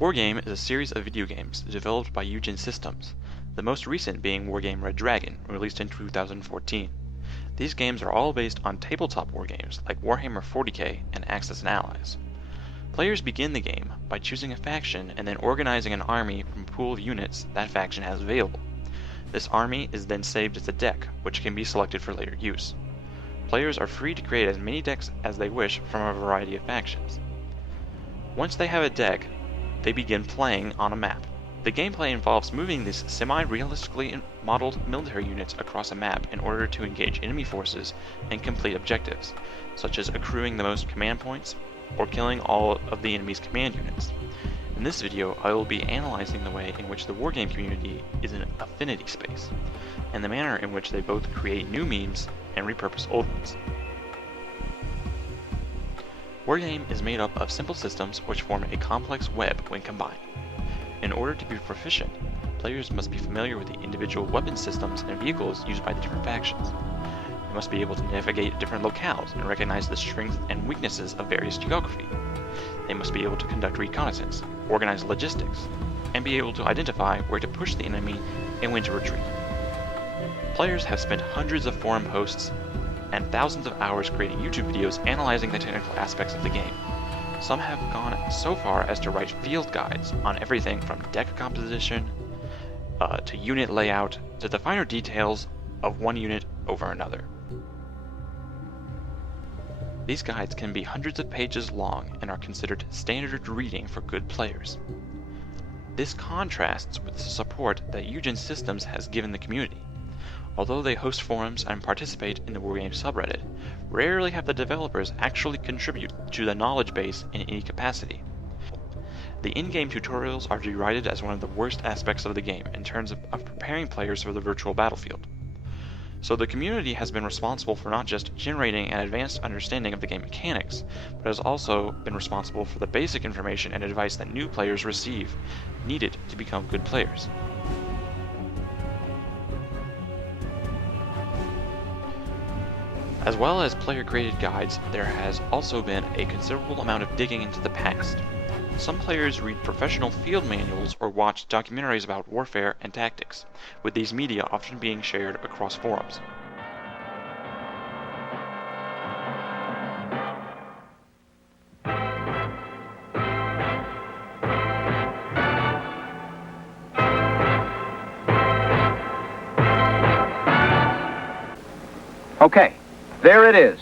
Wargame is a series of video games developed by Eugen Systems, the most recent being Wargame Red Dragon, released in 2014. These games are all based on tabletop wargames like Warhammer 40k and Axis and Allies. Players begin the game by choosing a faction and then organizing an army from a pool of units that faction has available. This army is then saved as a deck, which can be selected for later use. Players are free to create as many decks as they wish from a variety of factions. Once they have a deck, they begin playing on a map. The gameplay involves moving these semi-realistically modeled military units across a map in order to engage enemy forces and complete objectives, such as accruing the most command points or killing all of the enemy's command units. In this video, I will be analyzing the way in which the Wargame community is an affinity space, and the manner in which they both create new memes and repurpose old ones. Wargame is made up of simple systems which form a complex web when combined. In order to be proficient, players must be familiar with the individual weapon systems and vehicles used by the different factions. They must be able to navigate different locales and recognize the strengths and weaknesses of various geography. They must be able to conduct reconnaissance, organize logistics, and be able to identify where to push the enemy and when to retreat. Players have spent hundreds of forum posts and thousands of hours creating YouTube videos analyzing the technical aspects of the game. Some have gone so far as to write field guides on everything from deck composition to unit layout to the finer details of one unit over another. These guides can be hundreds of pages long and are considered standard reading for good players. This contrasts with the support that Eugen Systems has given the community. Although they host forums and participate in the Wargame subreddit, rarely have the developers actually contribute to the knowledge base in any capacity. The in-game tutorials are derided as one of the worst aspects of the game in terms of preparing players for the virtual battlefield. So the community has been responsible for not just generating an advanced understanding of the game mechanics, but has also been responsible for the basic information and advice that new players receive, needed to become good players. As well as player-created guides, there has also been a considerable amount of digging into the past. Some players read professional field manuals or watch documentaries about warfare and tactics, with these media often being shared across forums. Okay, there it is.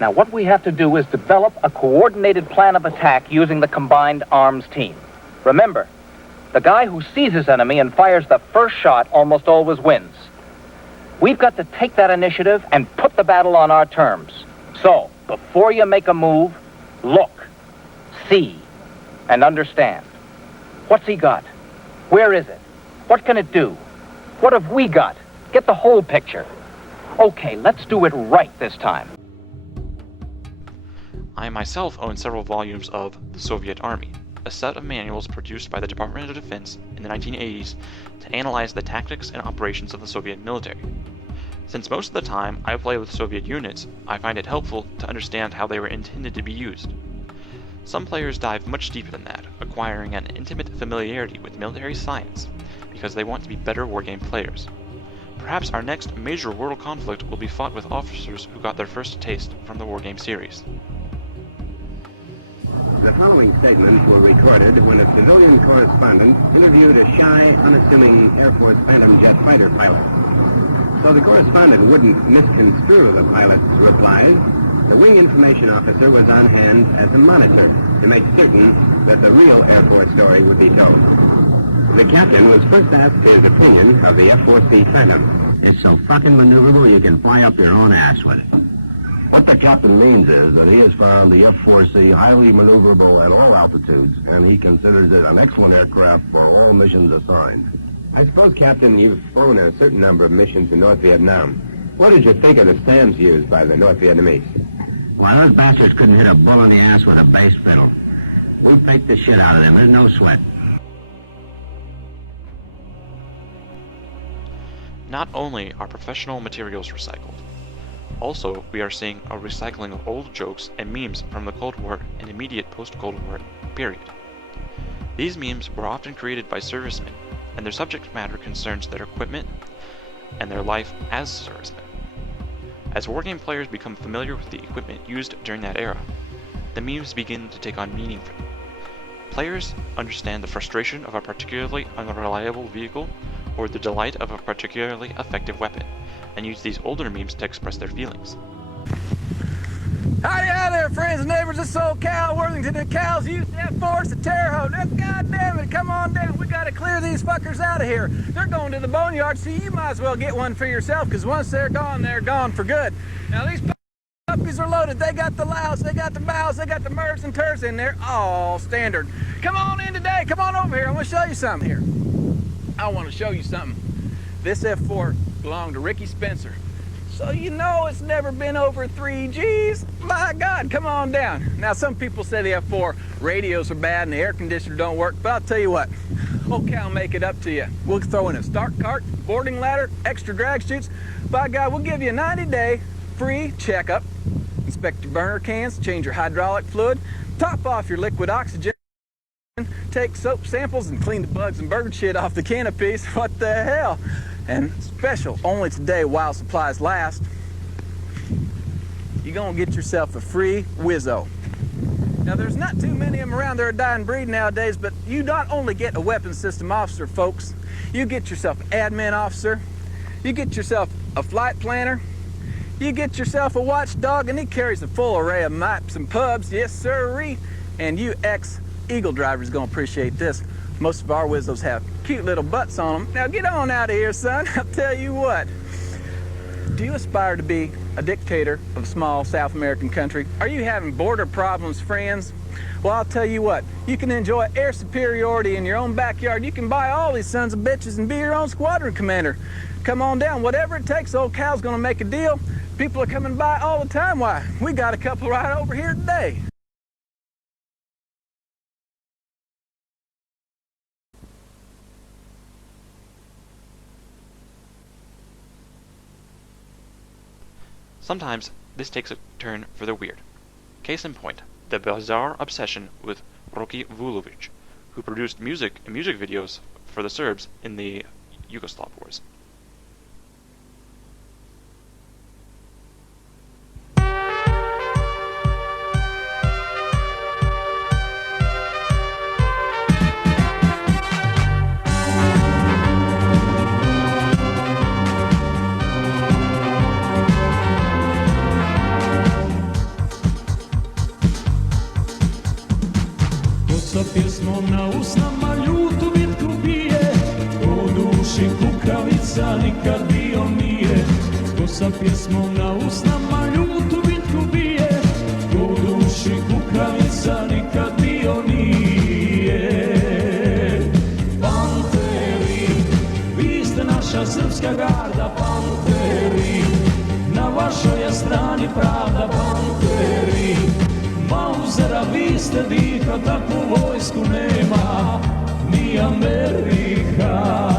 Now what we have to do is develop a coordinated plan of attack using the combined arms team. Remember, the guy who sees his enemy and fires the first shot almost always wins. We've got to take that initiative and put the battle on our terms. So, before you make a move, look, see, and understand. What's he got? Where is it? What can it do? What have we got? Get the whole picture. Okay, let's do it right this time. I myself own several volumes of The Soviet Army, a set of manuals produced by the Department of Defense in the 1980s to analyze the tactics and operations of the Soviet military. Since most of the time I play with Soviet units, I find it helpful to understand how they were intended to be used. Some players dive much deeper than that, acquiring an intimate familiarity with military science because they want to be better wargame players. Perhaps our next major world conflict will be fought with officers who got their first taste from the Wargame series. The following statements were recorded when a civilian correspondent interviewed a shy, unassuming Air Force Phantom jet fighter pilot. So the correspondent wouldn't misconstrue the pilot's replies, the wing information officer was on hand as a monitor to make certain that the real Air Force story would be told. The captain was first asked his opinion of the F-4C Phantom. It's so fucking maneuverable you can fly up your own ass with it. What the captain means is that he has found the F-4C highly maneuverable at all altitudes, and he considers it an excellent aircraft for all missions assigned. I suppose, Captain, you've flown a certain number of missions in North Vietnam. What did you think of the SAMs used by the North Vietnamese? Why, those bastards couldn't hit a bull in the ass with a bass fiddle. We faked the shit out of them. There's no sweat. Not only are professional materials recycled, also we are seeing a recycling of old jokes and memes from the Cold War and immediate post-Cold War period. These memes were often created by servicemen, and their subject matter concerns their equipment and their life as servicemen. As Wargame players become familiar with the equipment used during that era, the memes begin to take on meaning for them. Players understand the frustration of a particularly unreliable vehicle or the delight of a particularly effective weapon, and use these older memes to express their feelings. Howdy, hi there, friends and neighbors. This is old Cal Worthington and Cal's Youth F4, the Terre Haute. Now, God damn it, come on down. We got to clear these fuckers out of here. They're going to the boneyard, so you might as well get one for yourself, because once they're gone for good. Now, these puppies are loaded. They got the louds, they got the bows, they got the mercs and turds in there, all standard. Come on in today. Come on over here. I'm going to show you something here. I want to show you something. This F4 belonged to Ricky Spencer. So you know it's never been over 3 Gs. My God, come on down. Now, some people say the F4 radios are bad and the air conditioner don't work, but I'll tell you what, old Cal will make it up to you. We'll throw in a start cart, boarding ladder, extra drag chutes. By God, we'll give you a 90-day free checkup, inspect your burner cans, change your hydraulic fluid, top off your liquid oxygen, take soap samples and clean the bugs and bird shit off the canopies. What the hell? And special, only today while supplies last, you're gonna get yourself a free Wizzo. Now, there's not too many of them around. They're a dying breed nowadays, but you not only get a weapons system officer, folks, you get yourself an admin officer, you get yourself a flight planner, you get yourself a watchdog, and he carries a full array of maps and pubs, yes sirree. And you ex-Eagle drivers gonna appreciate this. Most of our Wizzos have cute little butts on them. Now get on out of here, son. I'll tell you what. Do you aspire to be a dictator of a small South American country? Are you having border problems, friends? Well, I'll tell you what. You can enjoy air superiority in your own backyard. You can buy all these sons of bitches and be your own squadron commander. Come on down. Whatever it takes, old Cal's gonna make a deal. People are coming by all the time. Why, we got a couple right over here today. Sometimes this takes a turn for the weird. Case in point, the bizarre obsession with Rocky Vulovic, who produced music and music videos for the Serbs in the Yugoslav Wars. Sa pjesmom na usnama ljutu bitku bije, u duši kukavica nikad bio nije. Ko sa pjesmom na usnama ljutu bitku bije, u duši kukavica nikad bio nije. Panteri, vi ste naša srpska garda, panteri, na vašoj je strani pravda, panteri. Mauzera, vi ste diha, takvu vojsku nema, ni Amerika.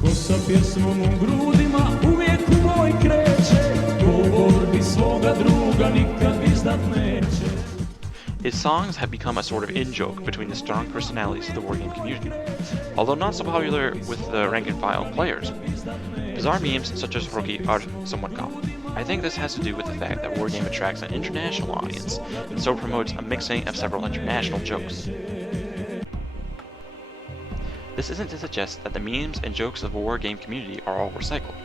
Ko sa pjesmom u grudima uvijek u moj kreće, ko u borbi svoga druga nikad izdat neće. His songs have become a sort of in-joke between the strong personalities of the Wargame community, although not so popular with the rank-and-file players. Bizarre memes such as Rocky are somewhat common. I think this has to do with the fact that Wargame attracts an international audience, and so promotes a mixing of several international jokes. This isn't to suggest that the memes and jokes of the Wargame community are all recycled.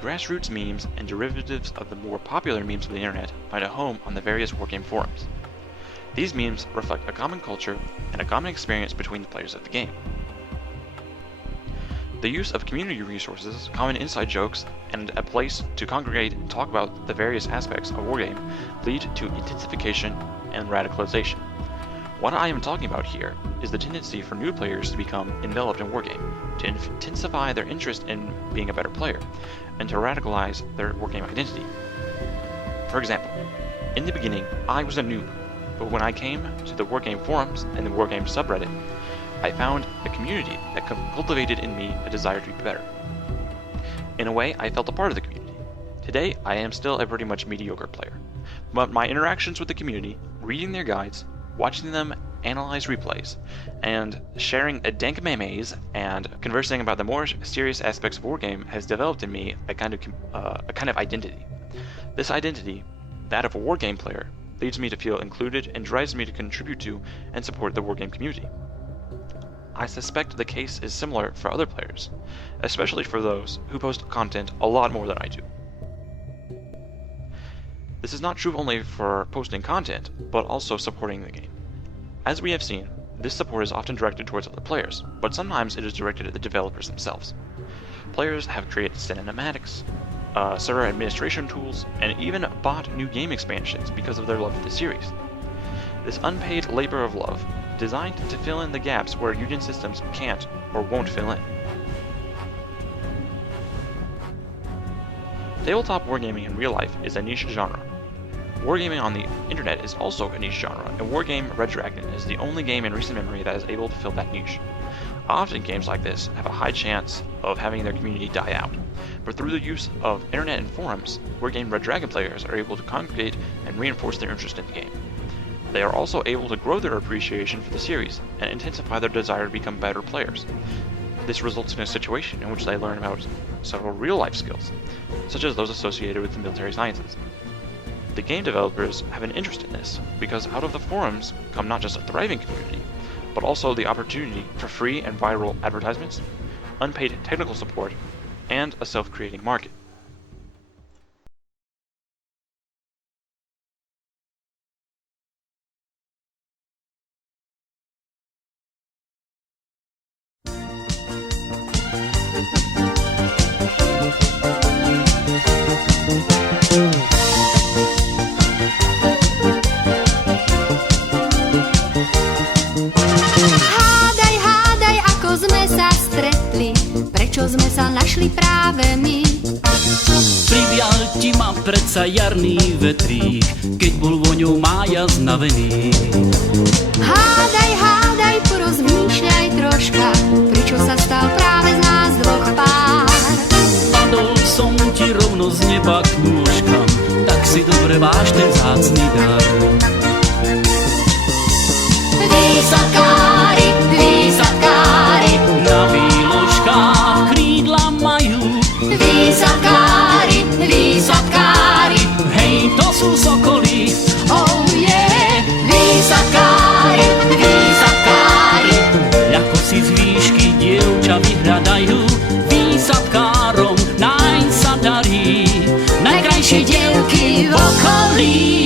Grassroots memes and derivatives of the more popular memes of the internet find a home on the various Wargame forums. These memes reflect a common culture and a common experience between the players of the game. The use of community resources, common inside jokes, and a place to congregate and talk about the various aspects of Wargame lead to intensification and radicalization. What I am talking about here is the tendency for new players to become enveloped in Wargame, to intensify their interest in being a better player, and to radicalize their Wargame identity. For example, In the beginning, I was a noob, but when I came to the Wargame forums and the Wargame subreddit, I found a community that cultivated in me a desire to be better. In a way, I felt a part of the community. Today, I am still a pretty much mediocre player, but my interactions with the community, reading their guides, watching them analyze replays, and sharing dank memes and conversing about the more serious aspects of Wargame has developed in me a kind of identity. This identity, that of a Wargame player, leads me to feel included and drives me to contribute to and support the Wargame community. I suspect the case is similar for other players, especially for those who post content a lot more than I do. This is not true only for posting content, but also supporting the game. As we have seen, this support is often directed towards other players, but sometimes it is directed at the developers themselves. Players have created cinematics, server administration tools, and even bought new game expansions because of their love of the series. This unpaid labor of love, designed to fill in the gaps where Union systems can't or won't fill in. Tabletop wargaming in real life is a niche genre. Wargaming on the internet is also a niche genre, and Wargame Red Dragon is the only game in recent memory that is able to fill that niche. Often games like this have a high chance of having their community die out, but through the use of internet and forums, Wargame Red Dragon players are able to congregate and reinforce their interest in the game. They are also able to grow their appreciation for the series and intensify their desire to become better players. This results in a situation in which they learn about several real-life skills, such as those associated with the military sciences. The game developers have an interest in this, because out of the forums come not just a thriving community, but also the opportunity for free and viral advertisements, unpaid technical support, and a self-creating market. Hádaj, ako sme sa stretli, prečo sme sa našli práve my. Privial ti ma predsa jarný vetrík, keď bol voňou mája znavený. Hádaj, porozmýšľaj troška, prečo sa stal práve z nás dvoch pár. Padol som ti rovno z neba k nôžkam, tak si dobre váž ten vzácny dar. Výsadkári, na výložkách krídla majú. Výsadkári, Hej, to sú sokoly. oh yeah. Výsadkári, Ľako si z výšky dievča vyhľadajú. Výsadkárom naň sa darí, najkrajšie dievky v okolí.